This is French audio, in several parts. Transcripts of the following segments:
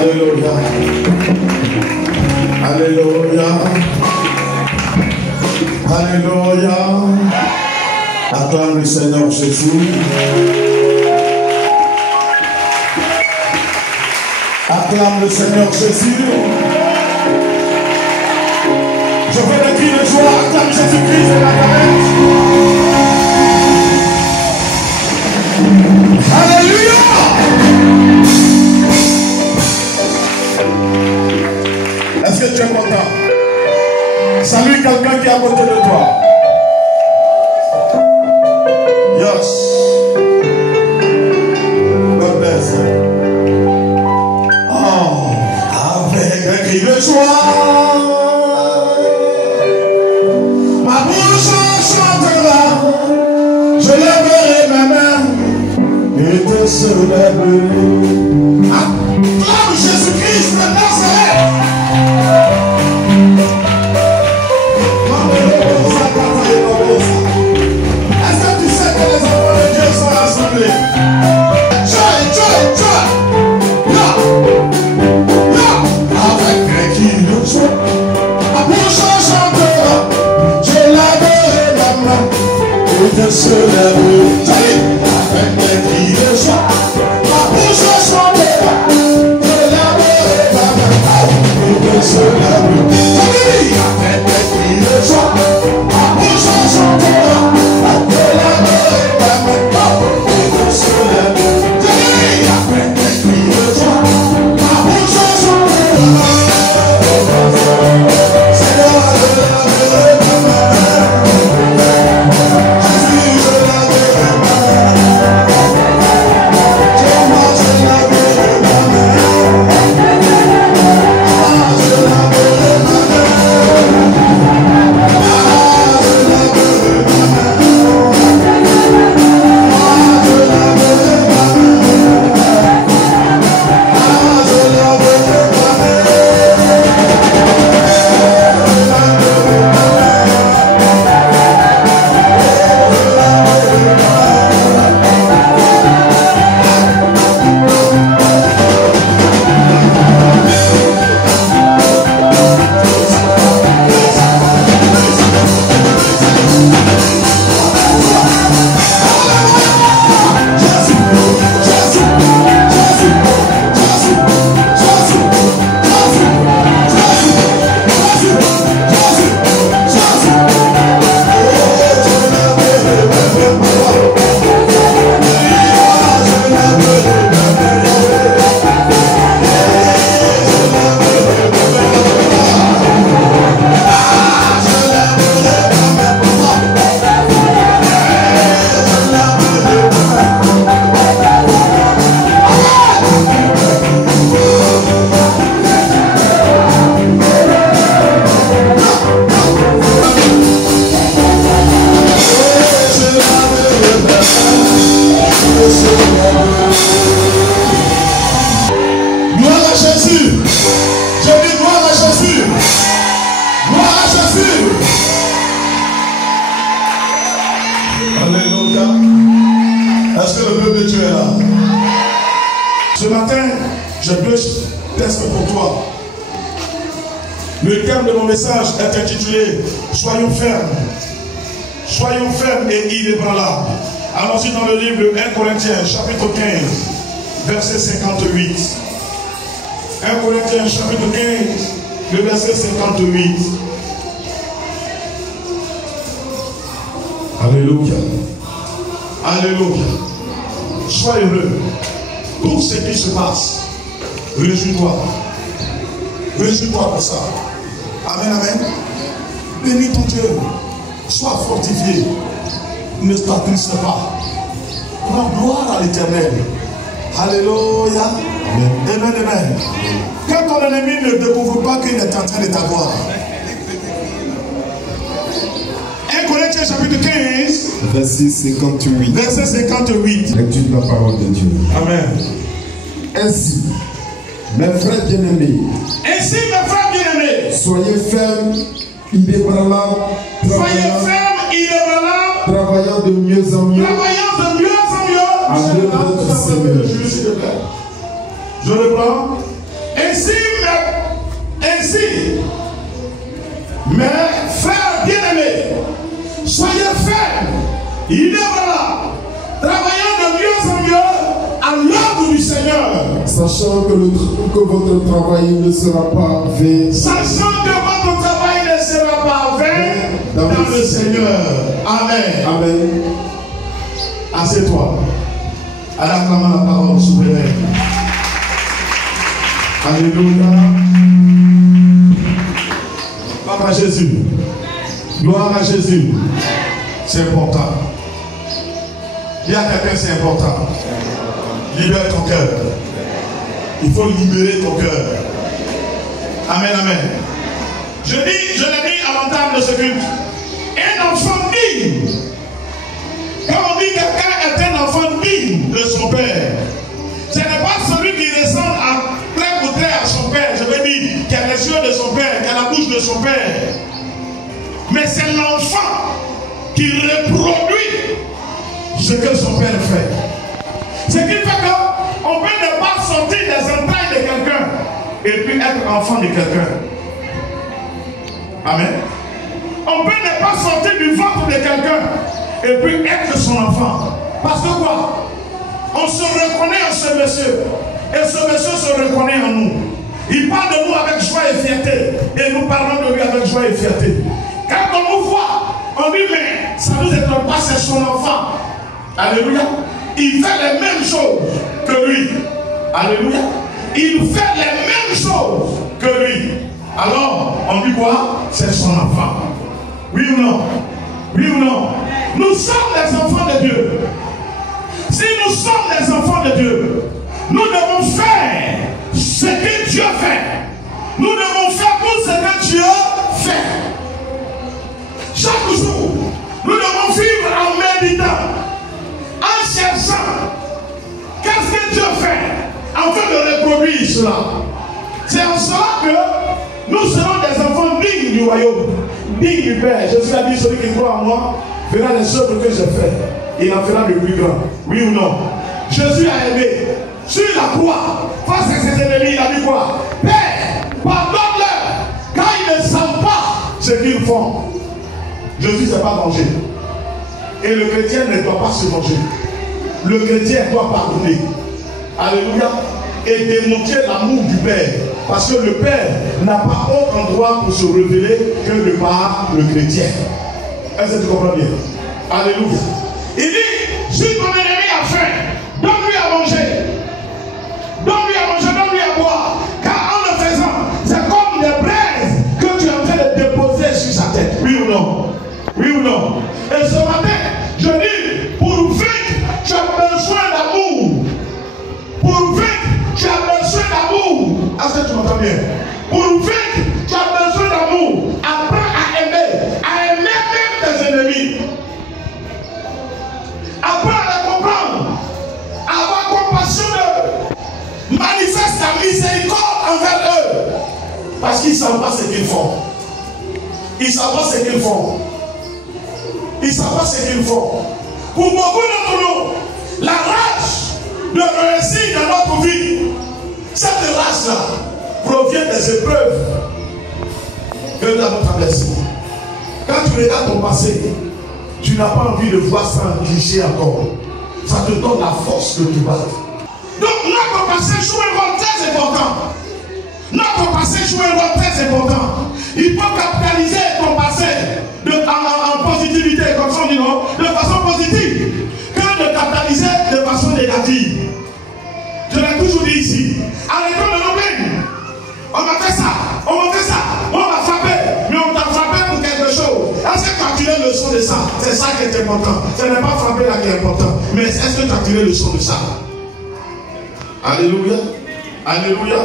Alléluia. Alléluia. Alléluia. Acclame le Seigneur Jésus. Acclame le Seigneur Jésus. Je veux le cri de joie. Acclame Jésus-Christ de Nazareth. Alléluia. Est-ce que tu es content? Salue quelqu'un qui est à côté de toi. Yes. God bless. Oh, avec un cri de joie, ma bouche chantera, je lèverai ma main et te célébrerai. Acclame Jésus-Christ de Nazareth. Est-ce que tu sais que les enfants de Dieu sont rassemblés? Joy, joy, joy. Là, là, avec un cri de joie, ma bouche chantera, je lèverai la main et te célébrerai. Avec un cri de joie, ma bouche chantera, je lèverai la main et te célébrerai. Avec un cri de joie, ma bouche chantera, je lèverai la main et te célébrerai. Avec un cri de joie, ma bouche chantera, Seigneur, je lèverai ma main. Jésus, je lèverai ma main. Moi, je lèverai ma main. Je lèverai ma main. Gloire à Jésus. Je dis gloire à Jésus. Gloire à Jésus. Alléluia. Est-ce que le peuple de Dieu est là? Ce matin, j'ai deux textes pour toi. Le thème de mon message est intitulé Soyons fermes. Soyons fermes et inébranlables. Allons-y dans le livre de 1 Corinthiens, chapitre 15, verset 58. 1 Corinthiens, chapitre 15, le verset 58. Alléluia. Alléluia. Sois heureux. Tout ce qui se passe, réjouis-toi. Réjouis-toi pour ça. Amen, amen. Bénis ton Dieu. Sois fortifié. Ne t'attriste pas. Rends gloire à l'Éternel. Alléluia. Amen, amen. Quand ton ennemi ne découvre pas qu'il est en train de t'avoir. 1 Corinthiens chapitre 15. Verset 58. Verset 58. Lecture de la parole de Dieu. Amen. Ainsi, mes frères bien-aimés. Ainsi, mes frères bien-aimés. Soyez fermes, inébranlables. Soyez fermes, inébranlables. Travaillant de mieux en mieux. Travaillant de mieux en mieux. En l'œuvre du Seigneur. Je le prends. mes frères bien-aimés, soyez fermes, inébranlables, travaillant de mieux en mieux à l'œuvre du Seigneur. Sachant que votre travail ne sera pas vain. Sachant que votre travail ne sera pas vain dans le Seigneur. Amen. Amen. Assieds-toi. Acclamons la parole souveraine. Alléluia. Gloire à Jésus. Gloire à Jésus. C'est important. Il y a quelqu'un, c'est important. Libère ton cœur. Il faut libérer ton cœur. Amen, amen. Je l'ai dit à l'entame de ce culte. Un enfant digne. Quand on dit quelqu'un est un enfant digne de son père, ce n'est pas celui qui ressemble à plein ou trait à son père. Je veux dire, qui a les yeux de son père, qui a la bouche de son père. Mais c'est l'enfant qui reproduit ce que son père fait. Ce qui fait qu'on peut ne pas sortir des entrailles de quelqu'un et puis être enfant de quelqu'un. Amen. On peut ne pas sortir du ventre de quelqu'un et puis être son enfant. Parce que quoi? On se reconnaît en ce monsieur. Et ce monsieur se reconnaît en nous. Il parle de nous avec joie et fierté. Et nous parlons de lui avec joie et fierté. Quand on nous voit, on dit mais ça ne nous étonne pas, c'est son enfant. Alléluia. Il fait les mêmes choses que lui. Alléluia. Il fait les mêmes choses que lui. Alors, on dit quoi? C'est son enfant. Oui ou non? Oui ou non? Nous sommes les enfants de Dieu. Si nous sommes les enfants de Dieu, nous devons faire ce que Dieu fait. Nous devons faire tout ce que Dieu fait. Chaque jour, nous devons vivre en méditant, en cherchant qu'est-ce que Dieu fait afin de reproduire cela. C'est en cela que nous serons des enfants dignes du royaume, dignes du Père. Jésus a dit, celui qui croit en moi verra les œuvres que j'ai faites. Il en fera de plus grand. Oui ou non? Jésus a aimé. Sur la croix, face à ses ennemis, il a dit quoi? Père, pardonne-leur, car ils ne savent pas ce qu'ils font. Jésus ne s'est pas vengé. Et le chrétien ne doit pas se venger. Le chrétien doit pardonner. Alléluia. Et démontrer l'amour du Père. Parce que le Père n'a pas autre endroit pour se révéler que de par le chrétien. Est-ce que tu comprends bien? Alléluia. Il dit, si ton ennemi a faim, donne-lui à manger. Donne-lui à manger, donne-lui à boire. Car en le faisant, c'est comme des braises que tu es en train de déposer sur sa tête. Oui ou non? Oui ou non? Et ce matin, je dis, pour vaincre, tu as besoin d'amour. Pour vaincre, tu as besoin d'amour. Est-ce que tu m'entends bien? Pour vaincre, tu as besoin d'amour. Apprends à aimer même tes ennemis. Apprends à les comprendre, à avoir compassion d'eux. Manifeste ta miséricorde envers eux. Parce qu'ils ne savent pas ce qu'ils font. Ils ne savent pas ce qu'ils font. Ils ne savent pas ce qu'ils font. Pour beaucoup d'entre nous, la rage de réussir dans notre vie, cette rage-là provient des épreuves que nous avons traversées. Quand tu regardes ton passé, tu n'as pas envie de voir ça cliché encore. Ça te donne la force de te battre. Donc notre passé joue un rôle très important. Notre passé joue un rôle très important. Il faut capitaliser ton passé en positivité, comme ça on dit non, de façon positive, que de capitaliser de façon négative. Je l'ai toujours dit ici. Arrêtons de nous plaindre. On m'a fait ça, on m'a fait ça, on m'a frappé, mais on t'a frappé pour quelque chose. Est-ce que tu as tiré le son de ça? C'est ça qui est important. Ce n'est pas frapper là qui est important, mais est-ce que tu as tiré le son de ça? Alléluia. Alléluia.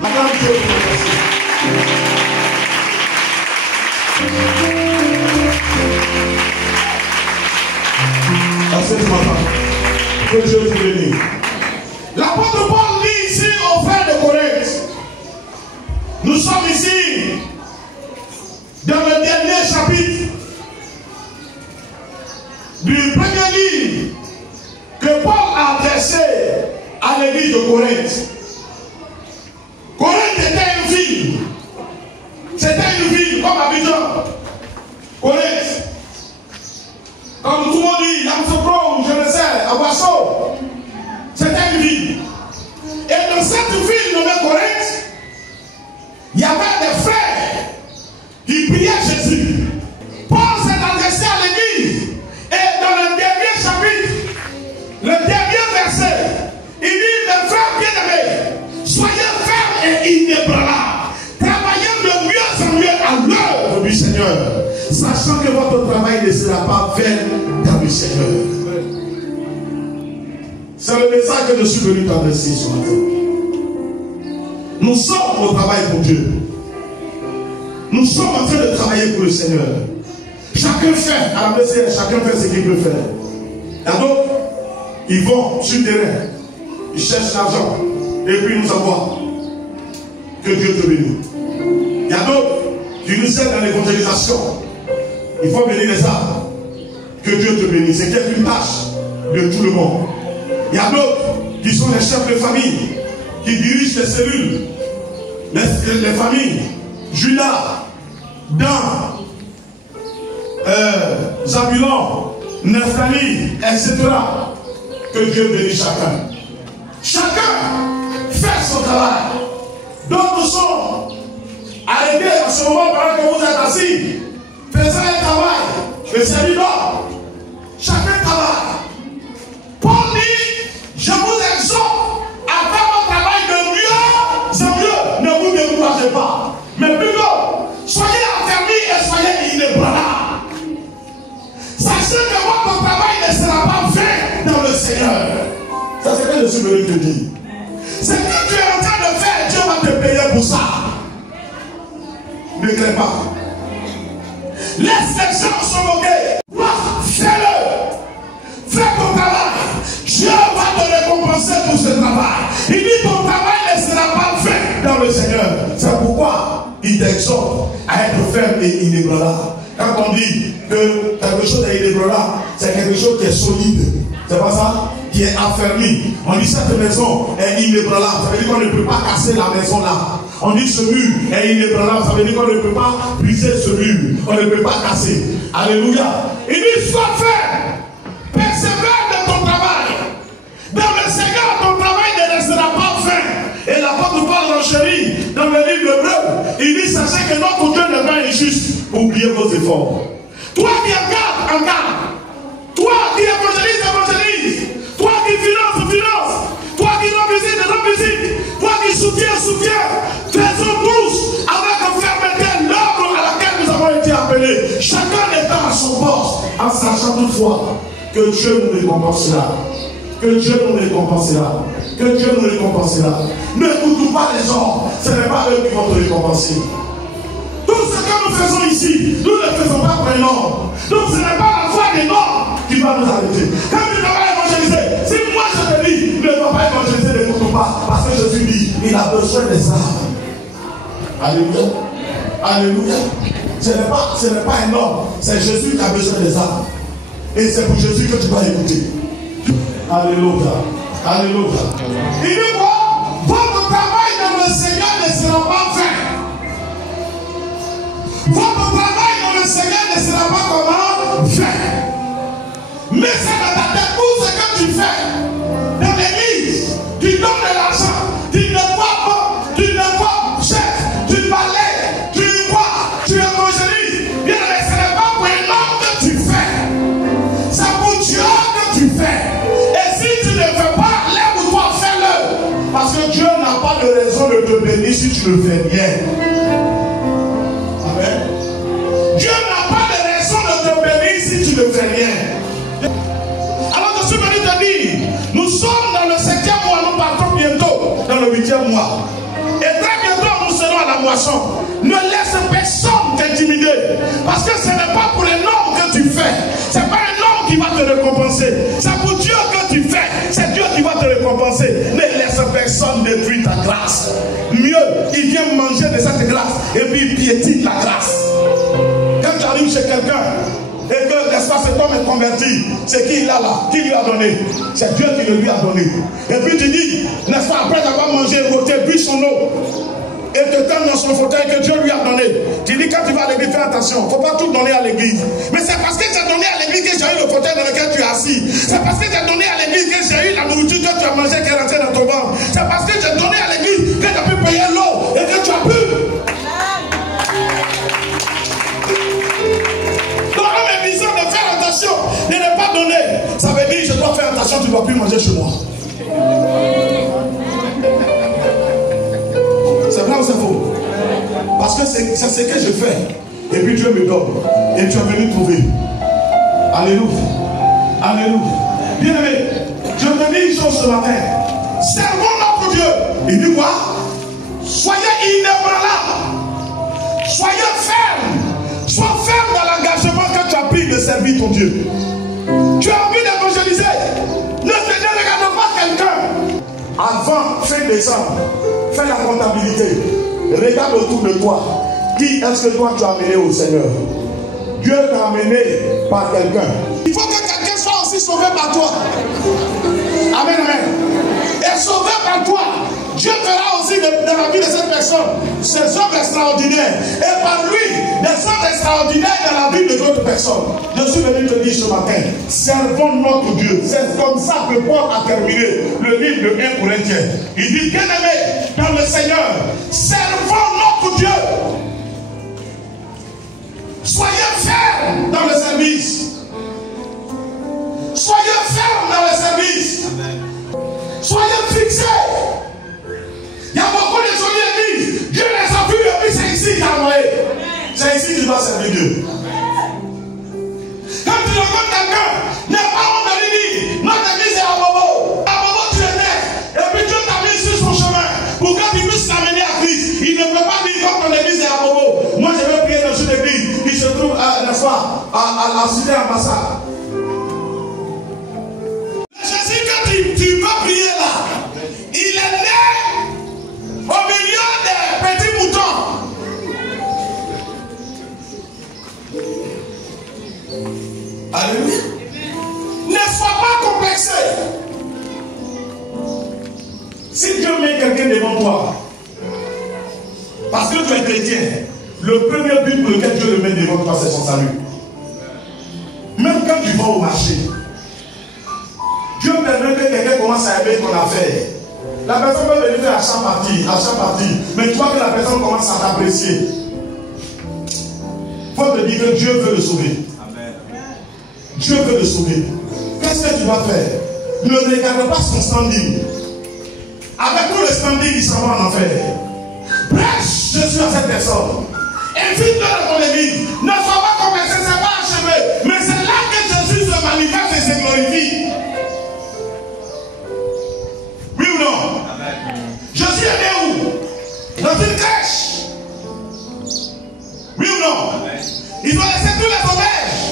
Madame Dieu vous remercie. Est-ce que tu m'entends? Que Dieu vous bénisse. L'apôtre Paul dit ici aux frères de Corinthe, nous sommes ici dans le dernier chapitre du premier livre que Paul a adressé à l'église de Corinthe. il y avait des frères qui priaient Jésus. Paul s'est adressé à l'église. Et dans le dernier chapitre, le dernier verset, il dit, mes frères bien-aimés, soyez fermes et inébranlables. Travaillez de mieux en mieux à l'œuvre du Seigneur, sachant que votre travail ne sera pas vain dans le Seigneur. C'est le message que je suis venu t'adresser ce matin. Nous sommes au travail pour Dieu. Nous sommes en train de travailler pour le Seigneur. Chacun fait, à la messe, chacun fait ce qu'il peut faire. Il y a d'autres, ils vont sur le terrain, ils cherchent l'argent, et puis ils nous envoient. Que Dieu te bénisse. Il y a d'autres qui nous aident dans l'évangélisation. Il faut bénir les âmes. Que Dieu te bénisse. C'est une tâche de tout le monde. Il y a d'autres qui sont les chefs de famille, qui dirigent les cellules, les familles. Judas, Dan, Zabulon, Nephtali, etc. Que Dieu bénisse chacun. Chacun fait son travail. D'autres sont arrêtés en ce moment pendant que vous êtes assis, faisant un travail. Le Seigneur dort. Chacun travaille. Paul dit, je vous exhorte à faire votre travail de mieux en mieux. Ne vous découragez pas. Mais plutôt, soyez affermis et soyez inébranlables. Sachez que votre travail ne sera pas vain dans le Seigneur. C'est ce que je suis venu te dire. Ce que tu es en train de faire, Dieu va te payer pour ça. Ne crains pas. Laisse les gens se moquer. Fais-le. Fais ton travail. Dieu va te récompenser pour ce travail. Il dit ton travail ne sera pas vain dans le Seigneur. C'est pourquoi il t'exhorte à être ferme et inébranlable. Quand on dit que quelque chose est inébranlable, c'est quelque chose qui est solide. C'est pas ça? Qui est affermi. On dit cette maison est inébranlable. Ça veut dire qu'on ne peut pas casser la maison là. On dit ce mur est inébranlable. Ça veut dire qu'on ne peut pas briser ce mur. On ne peut pas casser. Alléluia. Il dit sois ferme. Persévère de ton travail. Dans le Seigneur, ton travail ne restera pas vain. Et l'apôtre Paul renchérit dans le livre d'Hébreux. Il dit sachez que notre Dieu n'est pas injuste. Oubliez vos efforts. Toi qui engarde. Toi qui évangélise. Toi qui finance. Toi qui rend visite. Toi qui soutient. Faisons tous avec fermeté l'œuvre à laquelle nous avons été appelés. Chacun étant à son poste, en sachant toutefois que Dieu nous récompensera. Que Dieu nous récompensera. Que Dieu nous récompensera. N'écoute pas les gens. Ce n'est pas eux qui vont te récompenser. Tout ce que nous faisons ici, nous ne faisons pas pour un homme. Donc ce n'est pas la foi des hommes qui va nous arrêter. Quand tu vas évangéliser, si moi je te dis, ne va pas évangéliser, n'écoute pas. Parce que Jésus dit, il a besoin des âmes. Alléluia. Alléluia. Ce n'est pas un homme, c'est Jésus qui a besoin des âmes. Et c'est pour Jésus que tu vas écouter. Alléluia. Alléluia. Il dit quoi? Votre travail dans le Seigneur ne sera pas vain. Votre travail dans le Seigneur ne sera pas comment? Vain. Mais c'est dans ta tête tout ce que tu fais. Dans l'église, tu donnes de l'argent, tu ne vois pas, tu ne vois chef, tu balais, tu vois, tu évangélises. Bien, mais ce n'est pas pour un homme que tu fais. C'est pour Dieu que tu fais. Et si tu ne fais pas, lève-toi, fais-le. Parce que Dieu n'a pas de raison de te bénir si tu le fais bien. Amen. Dieu n'a pas de raison de te bénir si tu ne fais rien. Alors je suis venu te dire, nous sommes dans le 7e mois, nous partons bientôt dans le 8e mois. Et très bientôt nous serons à la moisson. Ne laisse personne t'intimider. Parce que ce n'est pas pour un homme que tu fais. Ce n'est pas un homme qui va te récompenser. C'est pour Dieu que tu fais. C'est Dieu qui va te récompenser. Ne laisse personne détruire ta grâce. Mieux, il vient manger de cette grâce et puis il piétine la grâce. Quand tu arrives chez quelqu'un et que, n'est-ce pas, cet homme est converti, c'est qui il a là, qui lui a donné? C'est Dieu qui le lui a donné. Et puis tu dis, n'est-ce pas, après avoir mangé, voté, bu son eau, et te tendre dans son fauteuil que Dieu lui a donné. Tu dis, quand tu vas à l'église, fais attention, il ne faut pas tout donner à l'église. Mais c'est parce que j'ai donné à l'église que j'ai eu le fauteuil dans lequel tu es assis. C'est parce que j'ai donné à l'église que j'ai eu la nourriture que tu as mangée qui est rentrée dans ton ventre. C'est parce que j'ai donné à l'église que tu as pu payer l'eau et que tu as pu. vas plus manger chez moi. C'est vrai ou c'est faux? Parce que c'est ce que je fais. Et puis Dieu me donne. Et tu es venu trouver. Alléluia. Alléluia. Bien aimé, je te dis une chose ce matin. Servons notre Dieu. Il dit quoi? Soyez inébranlables. Soyez fermes. Sois ferme dans l'engagement que tu as pris de servir ton Dieu. Tu as envie d'évangéliser. Ne regarde pas quelqu'un. Avant, fin décembre, fais la comptabilité. Regarde autour de toi. Qui est-ce que toi tu as amené au Seigneur? Dieu t'a amené par quelqu'un. Il faut que quelqu'un soit aussi sauvé par toi. Amen, amen. Et sauvé par toi, Dieu fera aussi dans la vie de cette personne ses œuvres extraordinaires. Et par lui, des œuvres extraordinaires dans la vie de d'autres personnes. Je suis venu te dire ce matin, servons notre Dieu. C'est comme ça que Paul a terminé le livre de 1 Corinthiens. Il dit, bien aimé dans le Seigneur, servons notre Dieu. Soyez fermes dans le service. Soyez fermes dans le service. Soyez fixés. Il y a beaucoup de gens qui disent Dieu les a vus et puis c'est ici qu'il a envoyé. C'est ici qu'il va servir Dieu. Quand tu rencontres quelqu'un, n'est pas honte de lui dire notre église est à Bobo. À Bobo tu es né. Et puis Dieu t'a mis sur son chemin pour que tu puisses l'amener à Christ. Il ne peut pas dire quand ton église est à Bobo. Moi je vais prier dans une église qui se trouve à la cité ambassade. Jésus que tu vas prier là, il est né au milieu des petits moutons. Alléluia. Ne sois pas complexé. Si Dieu met quelqu'un devant toi, parce que tu es chrétien, le premier but pour lequel Dieu le met devant toi, c'est son salut. Même quand tu vas au marché, Dieu permet que quelqu'un commence à aimer ton affaire. La personne peut venir faire achat partie, mais tu vois que la personne commence à t'apprécier. Il faut te dire que Dieu veut le sauver. Amen. Dieu veut le sauver. Qu'est-ce que tu vas faire? Ne regarde pas son standing. Avec tout le standing, il s'en va en enfer. Prêche, je suis à cette personne. Invite-le dans ton église. Ne sois pas convaincu, ce n'est pas achevé. Mais c'est là que Jésus se manifeste et se glorifie. Oui ou non? Amen. Jésus est né où? Dans une crèche. Oui ou non? Amen. Il doit laisser tous les auberges,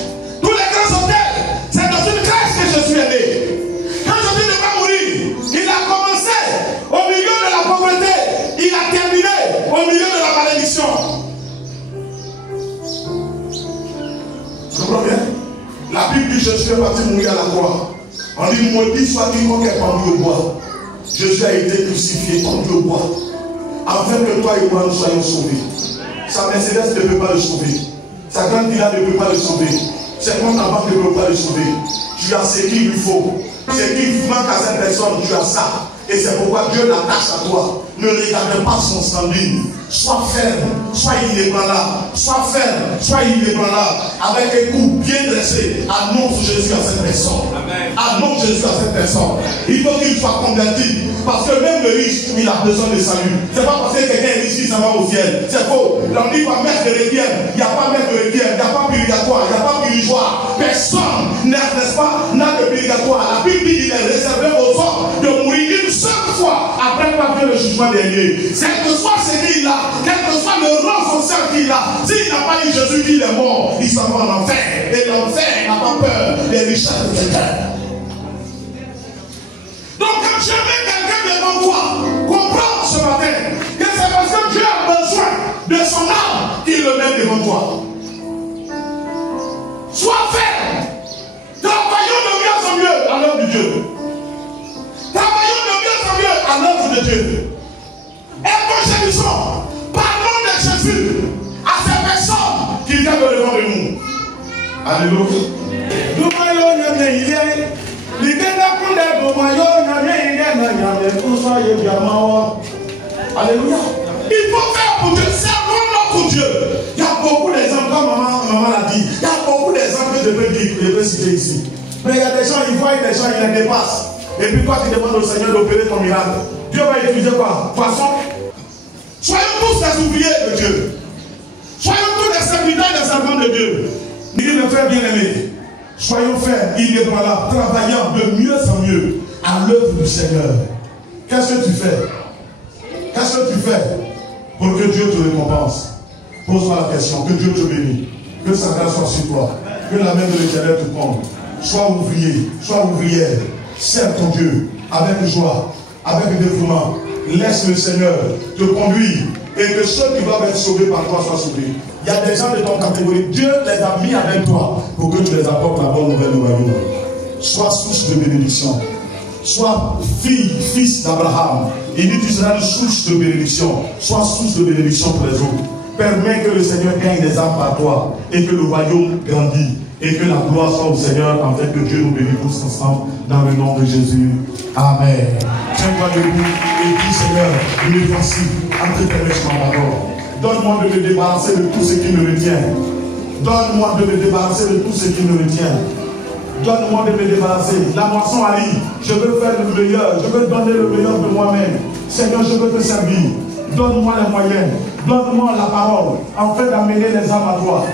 tous les grands hôtels. C'est dans une crèche que Jésus est né. Quand Jésus devait mourir, il a commencé au milieu de la pauvreté. Il a terminé au milieu de la malédiction. Tu comprends bien? La Bible dit Jésus est parti mourir à la croix. On dit maudit soit quiconque est pendu au bois. Jésus a été crucifié, pendu au bois, afin que toi et moi nous soyons sauvés. Sa Mercedes ne peut pas le sauver. Sa grande villa ne peut pas le sauver. Ses comptes en banque ne peuvent pas le sauver. Tu as ce qu'il lui faut. Ce qui manque à cette personne, tu as ça. Et c'est pourquoi Dieu l'attache à toi. Ne regarde pas son standing. Sois ferme, sois inébranlable. Sois ferme, sois inébranlable. Avec un coup bien dressé, annonce Jésus à cette personne. Amen. Annonce Jésus à cette personne. Il faut qu'il soit converti. Parce que même le riche, il a besoin de salut. C'est pas parce que quelqu'un est riche qu'il s'en va au ciel. C'est faux. On dit pas mettre de requiem. Il n'y a pas mettre de requiem. Il n'y a pas purgatoire. Il n'y a pas purgatoire. Personne, n'est-ce pas, n'a de purgatoire. La Bible dit qu'il est réservé aux hommes de mourir une seule fois après pas faire le jugement dernier. Quel que soit ce qu'il a, quel que soit le rang social qu'il a, s'il n'a pas eu Jésus qui est mort, il s'en va en enfer. Et l'enfer n'a pas peur des richesses de quelqu'un. Donc quand je mets quelqu'un devant toi, comprends ce matin que c'est parce que Dieu a besoin de son âme qu'il le met devant toi. Sois ferme. Travaillons de mieux en mieux à l'œuvre de Dieu. Travaillons de mieux en mieux à l'œuvre de Dieu. Évangélisons. Parlons de Jésus à ces personnes qui viennent devant de nous. Alléluia. Alléluia. Il faut faire pour Dieu. Servons notre Dieu. Il y a beaucoup d'exemples, comme maman l'a dit. Il y a beaucoup d'exemples que je peux citer ici. Mais il y a des gens, ils voient des gens, ils les dépassent. Et puis toi, tu demandes au Seigneur d'opérer ton miracle. Dieu va utiliser quoi? Poisson. Soyons tous des ouvriers de Dieu. Soyons tous des serviteurs et des servants de Dieu. Dis mes frères bien-aimés, soyons faits, inébranlables, travaillant de mieux en mieux à l'œuvre du Seigneur. Qu'est-ce que tu fais? Qu'est-ce que tu fais pour que Dieu te récompense? Pose-moi la question. Que Dieu te bénisse. Que sa grâce soit sur toi. Que la main de l'Éternel te prenne. Sois ouvrier, sois ouvrière. Serve ton Dieu avec joie, avec dévouement. Laisse le Seigneur te conduire et que ceux qui doivent être sauvés par toi soient sauvés. Il y a des gens de ton catégorie. Dieu les a mis avec toi pour que tu les apportes la bonne nouvelle du royaume. Sois source de bénédiction. Sois fille, fils d'Abraham. Il dit tu seras une source de bénédiction. Sois source de bénédiction pour les autres. Permets que le Seigneur gagne des âmes par toi et que le royaume grandisse. Et que la gloire soit au Seigneur, en fait que Dieu nous bénisse tous ensemble dans le nom de Jésus. Amen. Tiens-toi debout et dis Seigneur, me voici, entre tes mains, d'abord. Donne-moi de me débarrasser de tout ce qui me retient. Donne-moi de me débarrasser de tout ce qui me retient. Donne-moi de me débarrasser. La moisson arrive. Je veux faire le meilleur. Je veux donner le meilleur de moi-même. Seigneur, je veux te servir. Donne-moi les moyens. Donne-moi la parole. En fait, d'amener les âmes à toi.